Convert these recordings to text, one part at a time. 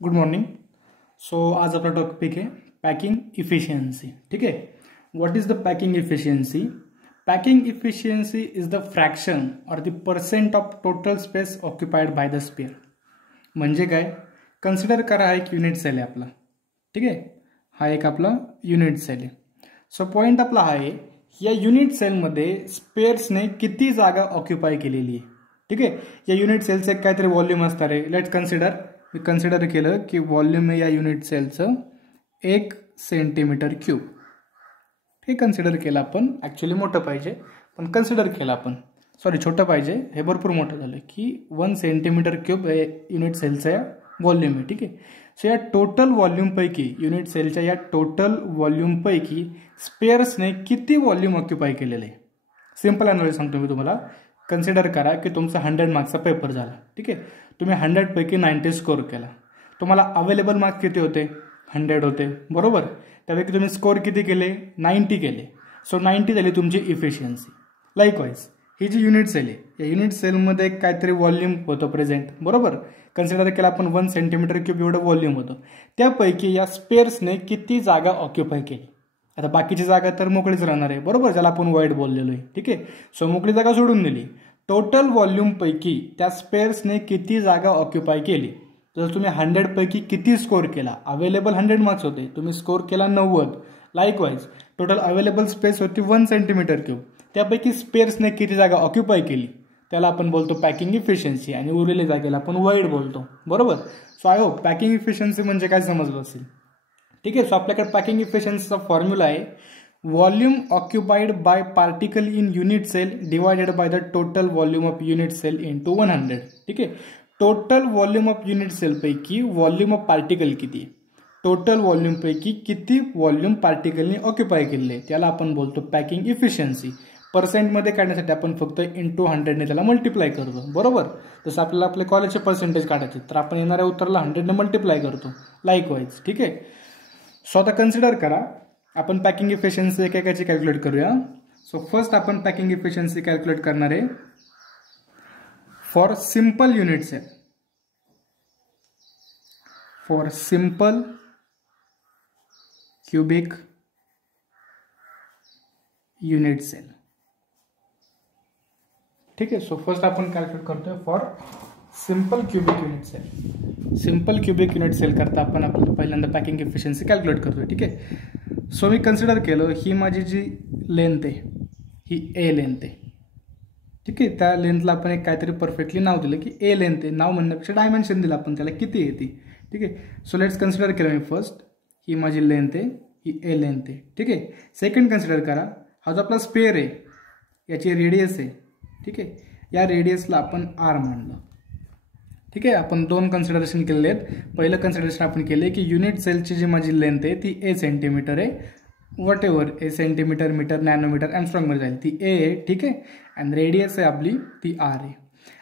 Good morning. आज आपला topic है पैकिंग इफिशियंसी। ठीक है, what is the packing efficiency? Packing efficiency is the fraction or the percent of total space occupied by the sphere. म्हणजे काय, consider करा हा एक युनिट सेल आहे आपला। ठीक आहे, हा एक आपला युनिट सेल आहे। सो पॉइंट आपला हा आहे, या युनिट सेलमध्ये स्पेअर्सने किती जागा ऑक्युपाय केलेली आहे। ठीक आहे, या युनिट सेलचं एक काहीतरी व्हॉल्यूम असणार आहे। लेट्स कन्सिडर केलं की व्हॉल्यूम आहे या युनिट सेलचं 1 सेंटीमीटर क्यूब। हे कन्सिडर केलं आपण, ॲक्च्युली मोठं पाहिजे पण कन्सिडर केलं आपण, सॉरी छोटं पाहिजे, हे भरपूर मोठं झालं की 1 सेंटीमीटर क्यूब हे युनिट सेलचं या व्हॉल्यूम आहे। ठीक आहे, सो या टोटल व्हॉल्यूमपैकी, युनिट सेलच्या या टोटल व्हॉल्यूमपैकी स्पेअर्सने किती व्हॉल्यूम ऑक्युपाय केलेलं आहे। सिंपल अनालिसिस सांगतो मी तुम्हाला। कन्सिडर करा की तुमचा 100 मार्क्सचा पेपर झाला। ठीक आहे, तुम्ही 100 पैकी 90 स्कोर केला, तुम्हाला अवेलेबल मार्क्स किती होते? 100 होते, बरोबर। त्यापैकी तुम्ही स्कोर किती केले? 90 केले। सो 90 झाली तुमची इफिशियन्सी। लाईकवाईज ही जी युनिट सेल आहे, या युनिट सेलमध्ये काहीतरी व्हॉल्यूम होतं प्रेझेंट, बरोबर। कन्सिडर केला आपण 1 सेंटीमीटर क्यूब एवढं व्हॉल्यूम होतं। त्यापैकी या स्पेअर्सने किती जागा ऑक्युपाय केली? आता बाकीची जागा तर मोकळीच राहणार आहे, बरोबर, ज्याला आपण वाईड बोललेलो आहे। ठीक आहे, सो मोकळी जागा सोडून दिली। टोटल व्हॉल्यूमपैकी त्या स्पेअर्सने किती जागा ऑक्युपाय केली? जर तुम्ही 100 पैकी किती स्कोर केला? अवेलेबल 100 मार्क्स होते, तुम्ही स्कोर केला 90। लाईकवाईज टोटल अवेलेबल स्पेस होती 1 सेंटीमीटर क्यूब, त्यापैकी स्पेअर्सने किती जागा ऑक्युपाय केली त्याला आपण बोलतो पॅकिंग इफिशियन्सी, आणि उरलेल्या जागेला आपण वाईड बोलतो, बरोबर। So I hope packing efficiency म्हणजे काय समजलं असेल। ठीक आहे, सो आपल्याकडे पॅकिंग इफिशियन्सीचा फॉर्म्युला आहे, volume occupied by particle in unit cell divided by the total volume of unit cell into 100। ठीक आहे, total volume of unit cell पैकी व्हॉल्यूम ऑफ पार्टिकल किती, टोटल व्हॉल्यूम पैकी किती व्हॉल्यूम पार्टिकलने ऑक्युपाय केले त्याला आपण बोलतो पॅकिंग इफिशियन्सी। पर्सेंटमध्ये काढण्यासाठी आपण फक्त इंटू 100 ने त्याला मल्टिप्लाय करतो, बरोबर। जसं आपल्याला आपले कॉलेजचे पर्सेंटेज काढायचे तर आपण येणाऱ्या उत्तराला 100 ने मल्टिप्लाय करतो, लाईकवाईज। ठीक आहे, सो आता कन्सिडर करा, आपण पॅकिंग इफिशियन्सी एकेकाची कॅल्क्युलेट करूया। सो फर्स्ट आपण पॅकिंग इफिशियन्सी कॅल्क्युलेट करणार आहे for simple unit cell, for simple cubic unit cell. ठीक आहे, सो फर्स्ट आपण कॅल्क्युलेट करतोय for simple cubic unit cell. Simple cubic unit cell करता आपण आपल्याला पहिल्यांदा पॅकिंग इफिशियन्सी कॅल्क्युलेट करतोय। ठीक आहे, सो मी कन्सिडर केलं ही माझी जी लेंथ आहे ही ए लेंथ आहे। ठीक आहे, त्या लेंथला आपण एक काहीतरी परफेक्टली नाव दिलं की ए लेंथ आहे, नाव म्हणण्यापेक्षा डायमेन्शन दिलं आपण त्याला किती आहे ती। ठीक आहे, सो लेट्स कन्सिडर केलं मी फर्स्ट, ही माझी लेंथ आहे, ही ए लेंथ आहे। ठीक आहे, सेकंड कन्सिडर करा, हा जो आपला स्पेअर आहे याची रेडियस आहे। ठीक आहे, या रेडियसला आपण आर म्हणलं। ठीक आहे, आपण दोन कन्सिडरेशन केलेले आहेत। पहिलं कन्सिडरेशन आपण केले की युनिट सेलची जी माझी लेंथ आहे ती ए सेंटीमीटर आहे, whatever, a centimetre, metre, nanometre, एंगस्ट्रॉममध्ये जाईल, ती ए आहे। ठीक आहे, अँड रेडियस आहे आपली ती आर आहे।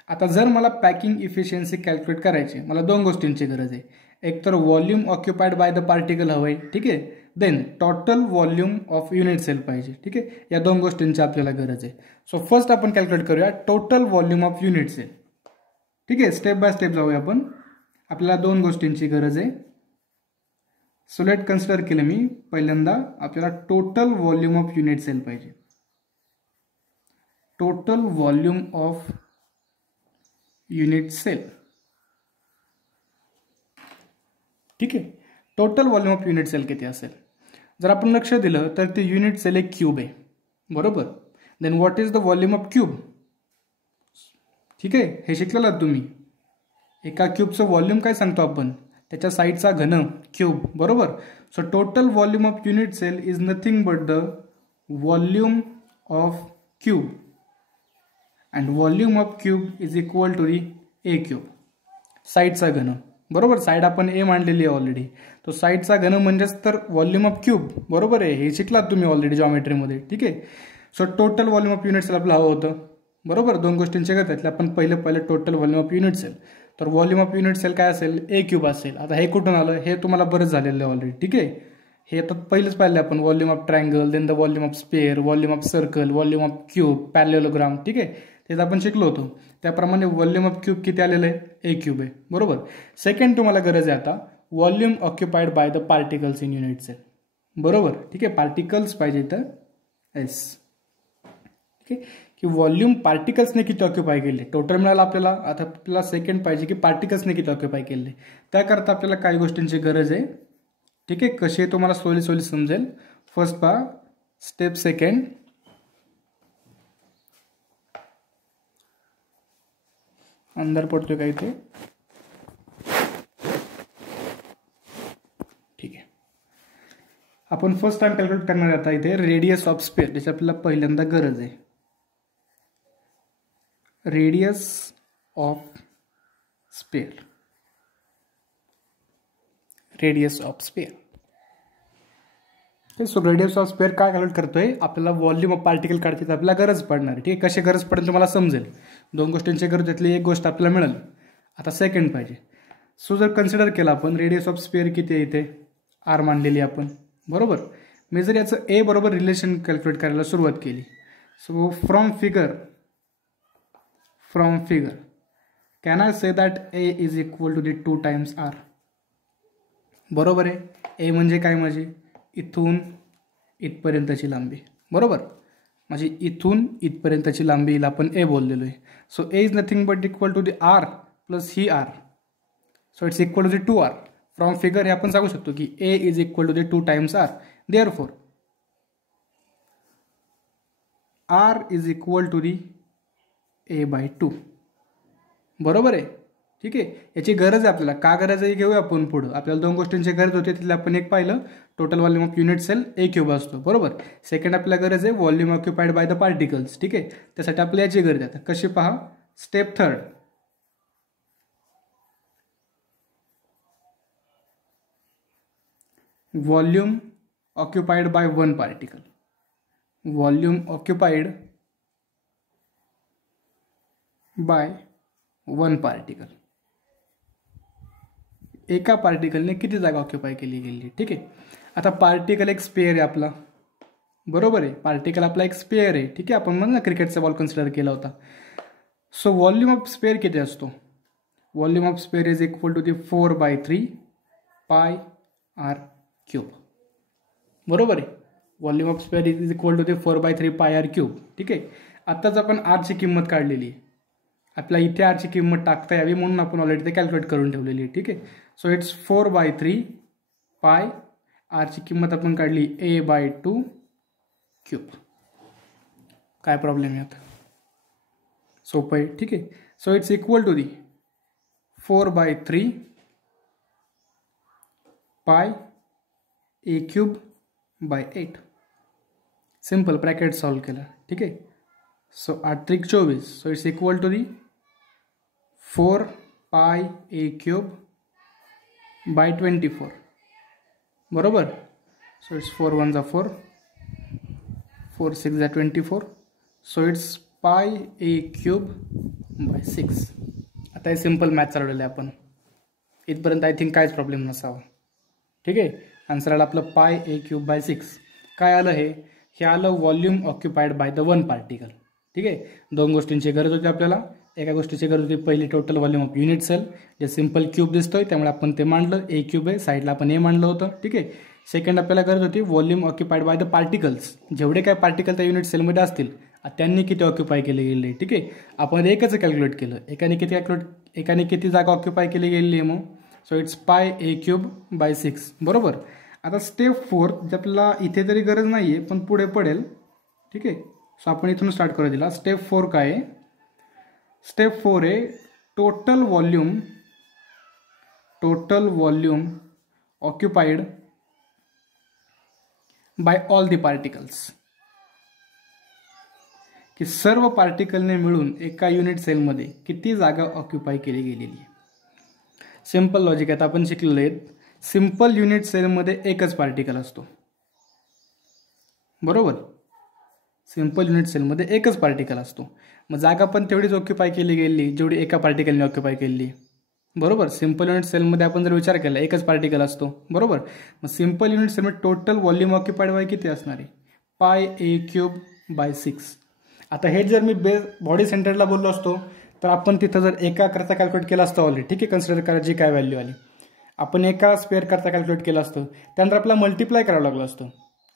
आता जर मला पॅकिंग इफिशियन्सी कॅल्क्युलेट करायची, मला दोन गोष्टींची गरज आहे, एक तर volume occupied by the particle हवं आहे, ठीक आहे, then total volume of unit cell पाहिजे। ठीक आहे, या दोन गोष्टींची आपल्याला गरज आहे। सो फर्स्ट आपण कॅल्क्युलेट करूया total volume of unit cell. ठीक आहे, स्टेप बाय स्टेप जाऊया आपण, आपल्याला दोन गोष्टींची गरज आहे। सो लेट कन्सिडर केलं मी, पहिल्यांदा आपल्याला total volume of unit cell पाहिजे, total volume of unit cell. ठीक आहे, total volume of unit cell किती असेल? जर आपण लक्ष दिलं तर ते युनिट सेल एक क्यूब आहे, बरोबर। Then what is the volume of cube? ठीक आहे, हे शिकलेलात तुम्ही, एका क्यूबचं व्हॉल्यूम काय सांगतो आपण, त्याच्या साईडचा घन क्यूब, बरोबर। So total volume of unit cell is nothing but the volume of cube, and volume of cube is equal to the A cube, साईडचा घन, बरोबर। साईड आपण ए मांडलेली आहे ऑलरेडी, तो साईडचा घन म्हणजेच तर व्हॉल्यूम ऑफ क्यूब, बरोबर आहे, हे शिकलात तुम्ही ऑलरेडी जॉमेट्रीमध्ये। ठीक आहे, so total volume of unit cell आपलं हवं होतं, बरोबर। दोन गोष्टींचे त्यातले आपण पहिलं total volume of unit cell, तर व्हॉल्यूम ऑफ युनिट सेल काय असेल? ए क्यूब असेल। आता हे कुठून आलं हे तुम्हाला बरंच झालेलं आहे ऑलरेडी। ठीक आहे, हे तर पहिलेच पाहिलं आपण, volume of triangle, then the volume of sphere, volume of circle, volume of cube, parallelogram. ठीक आहे, तेच आपण शिकलो होतो. त्याप्रमाणे व्हॉल्यूम ऑफ क्यूब किती आलेलं आहे, ए क्यूब आहे. बरोबर. सेकंड तुम्हाला गरज आहे आता volume occupied by the particles in unit cell. बरोबर. ठीक आहे, पार्टिकल्स पाहिजे तर एस. ठीक आहे, की व्हॉल्यूम पार्टिकल्सने किती ऑक्युपाय केले, टोटल मिळालं आपल्याला. आता आपल्याला सेकंड पाहिजे की पार्टिकल्सने किती ऑक्युपाय केले. त्याकरता आपल्याला काही गोष्टींची गरज आहे. ठीक आहे, कशी तुम्हाला सोली समजेल. फर्स्ट पहा, स्टेप सेकंड. अंधार पडतोय का इथे. ठीक आहे, आपण फर्स्ट टाइम कॅल्क्युलेट करणार आता इथे रेडियस ऑफ स्पेअर, ज्याची आपल्याला पहिल्यांदा गरज आहे. Radius of spare, radius of spare. So radius of spare काय कॅल्क्युलेट करतोय, आपल्याला व्हॉल्यूम ऑफ पार्टिकल काढायची आपल्याला गरज पडणार. ठीक आहे, कशी गरज पडेल तुम्हाला समजेल. दोन गोष्टींची गरज, त्यातली एक गोष्ट आपल्याला मिळेल. आता सेकंड पाहिजे. सो जर कन्सिडर केलं आपण रेडियस ऑफ स्पेअर किती आहे, इथे आर मानलेली आपण. बरोबर. मी जर याचं ए बरोबर रिलेशन कॅल्क्युलेट करायला सुरुवात केली. So from figure can I say that a is equal to the 2 times r. बरोबर आहे. ए म्हणजे काय, माझी इथून इथपर्यंतची लांबी. बरोबर. माझी इथून इथपर्यंतची लांबीला आपण ए बोललेलो आहे. So A is nothing but equal to the R plus ही R. So it's equal to the 2 R. From figure हे आपण सांगू शकतो की A is equal to the 2 times R. Therefore R is equal to the a/2. बरोबर आहे. ठीक आहे, याची गरज आहे आपल्याला. का गरज आहे घेऊया आपण पुढं. आपल्याला दोन गोष्टींची गरज होती, तिथले आपण एक पाहिलं, total volume of unit cell A cube असतो. बरोबर. सेकंड आपल्याला गरज आहे volume occupied by the particles. ठीक आहे, त्यासाठी आपल्याला याची गरज आहे. कशी पहा, step third. Volume occupied by one particle. Volume occupied by one particle. एका पार्टिकलने किती जागा ऑक्युपाय केली गेली. ठीक आहे, आता पार्टिकल एक स्पेअर आहे आपला. बरोबर आहे, पार्टिकल आपला एक स्पेअर आहे. ठीक आहे, आपण म्हणून क्रिकेटचा बॉल कन्सिडर केला होता. सो व्हॉल्यूम ऑफ स्पेअर किती असतो, volume of sphere is equal to the 4/3 pi r cube. बरोबर आहे, volume of sphere is equal to the 4/3 pi r cube. ठीक आहे, आत्ताच आपण आरची किंमत काढलेली आहे. आपल्याला इथे आरची किंमत टाकता यावी म्हणून आपण ऑलरेडी ते कॅल्क्युलेट करून ठेवलेली आहे. ठीक आहे, सो इट्स 4/3 पाय. आरची किंमत आपण काढली a/2 क्यूब. काय प्रॉब्लेम आहे आता, सोपं आहे. ठीक आहे, so it's equal to the 4/3 pi a³/8. Simple bracket solve केला. ठीक आहे, so 8×3 = 24. So it's equal to the 4 pi a³/24. बरोबर. So it's 4 1 = 4, 4 6 = 24. सो इट्स पाय a³/6. आता हे सिंपल मॅथ चालवलेलं आहे आपण. इथपर्यंत आय थिंक काहीच प्रॉब्लेम नसावा. ठीक आहे, आन्सर आलं आपलं पाय a³/6. काय आलं हे आलं volume occupied by the one particle. ठीक आहे, दोन गोष्टींची गरज होती आपल्याला. एका गोष्टीची गरज होती पहिली total volume of unit cell, जे सिंपल क्यूब दिसतोय त्यामुळे आपण ते मांडलं, a³ आहे, साईडला आपण ए मांडलं होतं. ठीक आहे, सेकंड आपल्याला गरज होती volume occupied by the particles. जेवढे काय पार्टिकल त्या युनिट सेलमध्ये असतील त्यांनी किती ऑक्युपाय केले गेले. ठीक आहे, आपण एकच कॅल्क्युलेट केलं. एकाने किती जागा ऑक्युपाय केली गेलेली आहे. मग सो इट्स पाय a³/6. बरोबर. आता स्टेप 4 जे आपल्याला इथे तरी गरज नाही आहे पण पुढे पडेल. ठीक आहे, सो आपण इथून स्टार्ट करू दिला. स्टेप 4 काय आहे, स्टेप 4 आहे total volume occupied bye all the particles. की सर्व पार्टिकलने मिळून एका युनिट सेलमध्ये किती जागा ऑक्युपाय केली गेलेली आहे. सिंपल लॉजिक आहे. आपण शिकलेलो आहे सिंपल युनिट सेलमध्ये एकच पार्टिकल असतो. बरोबर, सिंपल युनिट सेलमध्ये एकच पार्टिकल असतो. मग जागा पण तेवढीच ऑक्युपाय केली गेली जेवढी एका पार्टिकलने ऑक्युपाय केली. बरोबर, सिंपल युनिट सेलमध्ये आपण जर विचार केला एकच पार्टिकल असतो. बरोबर, मग सिंपल युनिट सेलमध्ये टोटल व्हॉल्यूम ऑक्युपाइड बाय किती असणार आहे, पाय a³/6. आता हे जर मी बॉडी सेंटरला बोललो असतो तर आपण तिथं जर एका करता कॅल्क्युलेट केला असतं ऑलरेडी, ठीक आहे, कन्सिडर करा जी काय व्हॅल्यू आली, आपण एका स्क्वेअर करता कॅल्क्युलेट केलं असतं, त्यानंतर आपल्याला मल्टिप्लाय करावं लागलं असतं,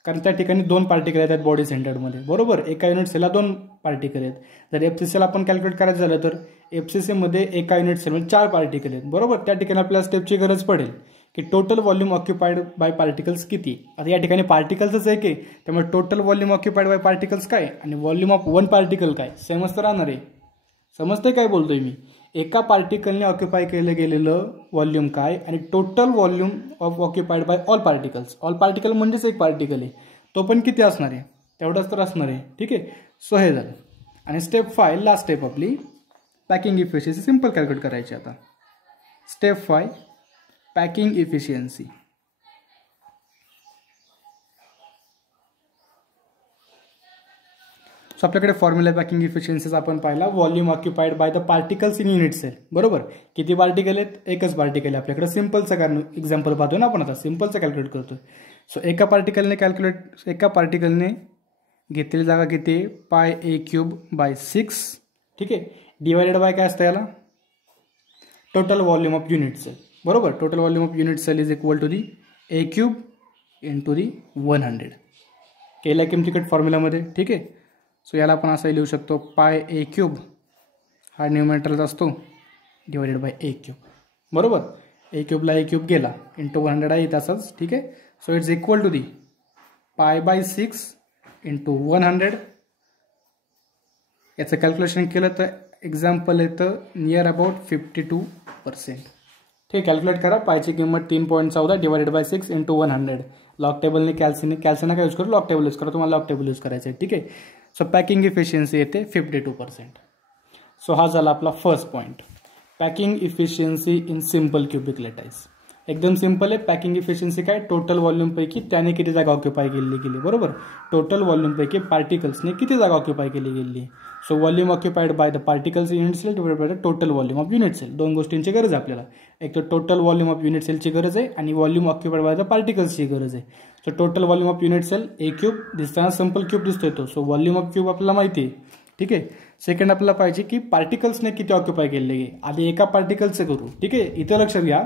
कारण त्या ठिकाणी 2 पार्टिकल आहेत बॉडी सेंटरमध्ये, बरोबर. एका युनिट सेलला 2 पार्टिकल आहेत. जर FCCला आपण कॅल्क्युलेट करायचं झालं तर FCCमध्ये एका युनिट सेलमध्ये 4 पार्टिकल आहेत, बरोबर. त्या ठिकाणी आपल्याला स्टेपची गरज पडेल की total volume occupied bye particles किती. आता या ठिकाणी पार्टिकल्सच आहे की, त्यामुळे total volume occupied bye particles काय आणि व्हॉल्यूम ऑफ 1 पार्टिकल काय, सेमच तर राहणार आहे. समजतंय काय बोलतोय मी. एका पार्टिकलने ऑक्युपाय केलं गेलेलं व्हॉल्यूम काय आणि total volume of occupied by all particles. All particle म्हणजेच एक पार्टिकल आहे, तो पण किती असणार आहे, तेवढंच तर असणार आहे, ठीक आहे. सो हे झालं. आणि स्टेप 5 लास्ट स्टेप आपली पॅकिंग इफिशियन्सी सिंपल कॅल्क्युलेट करायची. आता स्टेप 5 पॅकिंग इफिशियन्सी. सो आपल्याकडे फॉर्म्युला पॅकिंग इफिशियन्सीचा आपण पाहिला. Volume occupied by the particles in unit cell, बरोबर. किती पार्टिकल आहेत, एकच पार्टिकल आहे आपल्याकडे. सिंपलचं कारण एक्झाम्पल पाहतो ना आपण, आता सिंपलचं कॅल्क्युलेट करतो. सो एका पार्टिकलने घेतलेली जागा किती आहे, पाय ए क्यूब बाय 6, ठीक आहे. डिवायडेड बाय काय असतं याला, total volume of unit cell, बरोबर. Total volume of unit cell is equal to the A cube into the 100 केल्या किमतीकट फॉर्म्युलामध्ये, ठीक आहे. सो याला आपण असं लिहू शकतो, पाय ए क्यूब हा न्यूमरेटरचा असतो डिवायडेड बाय ए क्यूब, बरोबर. ए क्यूबला ए क्यूब गेला इंटू 100 आहे तसंच, ठीक आहे. So it's equal to the pi by 6 into 100. याचं कॅल्क्युलेशन केलं तर एक्झाम्पल येतं नियर अबाउट 52%. ठीक, कॅल्क्युलेट करा. पायची किंमत 3.14 डिवायडेड बाय 6 इंटू 100. लॉग टेबलने कॅल्सिना काय यूज करू, लॉग टेबल यूज करा. तुम्हाला लॉग टेबल यूज करायचं आहे, ठीक आहे. सो पॅकिंग इफिशियन्सी येते 52%. सो हा झाला आपला first point, packing efficiency in simple cubic lattice. एकदम सिंपल आहे. पॅकिंग इफिशियन्सी काय, टोटल व्हॉल्यूमपैकी त्याने किती जागा ऑक्युपाय केली गेली, बरोबर. टोटल व्हॉल्यूमपैकी पार्टिकल्सने किती जागा ऑक्युपाय केली गेली. So volume occupied by the particles in unit cell divided by the total volume of unit cell. 2 गोष्टींची गरज आहे आपल्याला. एक तर टोटल व्हॉल्यूम ऑफ युनिट सेलची गरज आहे आणि व्हॉल्यूम ऑक्युपाइड बाय द पार्टिकल्सची गरज आहे. So total volume of unit cell A cube दिसताना सिंपल क्यूब दिसतोय तो. सो व्हॉल्यूम ऑफ क्यूब आपल्याला माहिती आहे, ठीक आहे. सेकंड आपल्याला पाहिजे की पार्टिकल्सने किती ऑक्युपाय केले. आधी एका पार्टिकलचं करू, ठीक आहे. इथं लक्षात घ्या,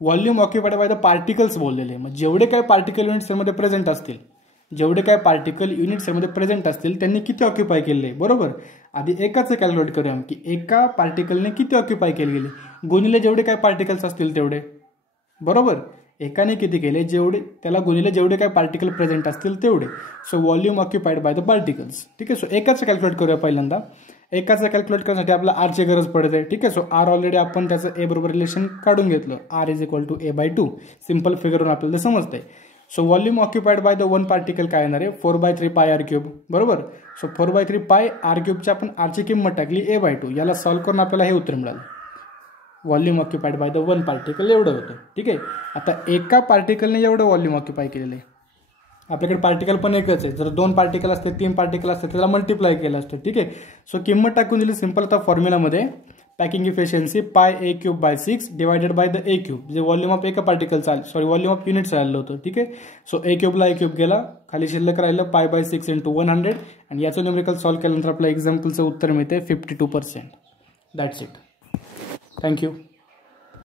volume occupied by the particles बोललेले. मग जेवढे काय पार्टिकल युनिट सेलमध्ये प्रेझेंट असतील, त्यांनी किती ऑक्युपाय केले, बरोबर. आधी एकाचं कॅल्क्युलेट करूया की एका पार्टिकलने किती ऑक्युपाय केले गेले, गुणिले जेवढे काय पार्टिकल्स असतील तेवढे, बरोबर. एकाने किती केले, जेवढे त्याला गुणिले जेवढे काय पार्टिकल प्रेझेंट असतील तेवढे. So volume occupied by the particles, ठीक आहे. सो एकाचं कॅल्क्युलेट करूया पहिल्यांदा. एकाचं कॅल्क्युलेट करण्यासाठी आपल्याला आरची गरज पडते, ठीक आहे. सो आर ऑलरेडी आपण त्याचं ए बरोबर रिलेशन काढून घेतलं. R is equal to A by 2. Simple फिगरवरून आपल्याला समजतंय. So volume occupied by the 1 particle काय येणार आहे, 4/3 पाय आर क्यूब, बरोबर. सो 4/3 पाय आर क्यूबची आपण आरची किंमत टाकली ए बाय 2. याला सॉल्व्ह करून आपल्याला हे उत्तर मिळालं. Volume occupied by the 1 particle एवढं होतं, ठीक आहे. आता एका पार्टिकलने एवढं व्हॉल्यूम ऑक्युपाय केलेलं आहे. आपल्याकडे पार्टिकल पण एकच आहे. जर 2 पार्टिकल असते, 3 पार्टिकल असते, त्याला मल्टिप्लाय केलं असतं, ठीक आहे. सो किंमत टाकून दिली सिंपल. आता फॉर्म्युलामध्ये packing efficiency pi A cube by 6 divided by the A cube, जे व्हॉल्यूम ऑफ एका पार्टिकलचं व्हॉल्यूम ऑफ युनिट्स आलेलं होतं, ठीक आहे. सो ए क्यूबला ए क्यूब गेला, खाली शिल्लक राहिलं पाय बाय 6 इंटू 100. आणि याचं न्यूमेरिकल सॉल्व्ह केल्यानंतर आपल्या एक्झाम्पलचं उत्तर मिळते 52%. That's it. थँक्यू.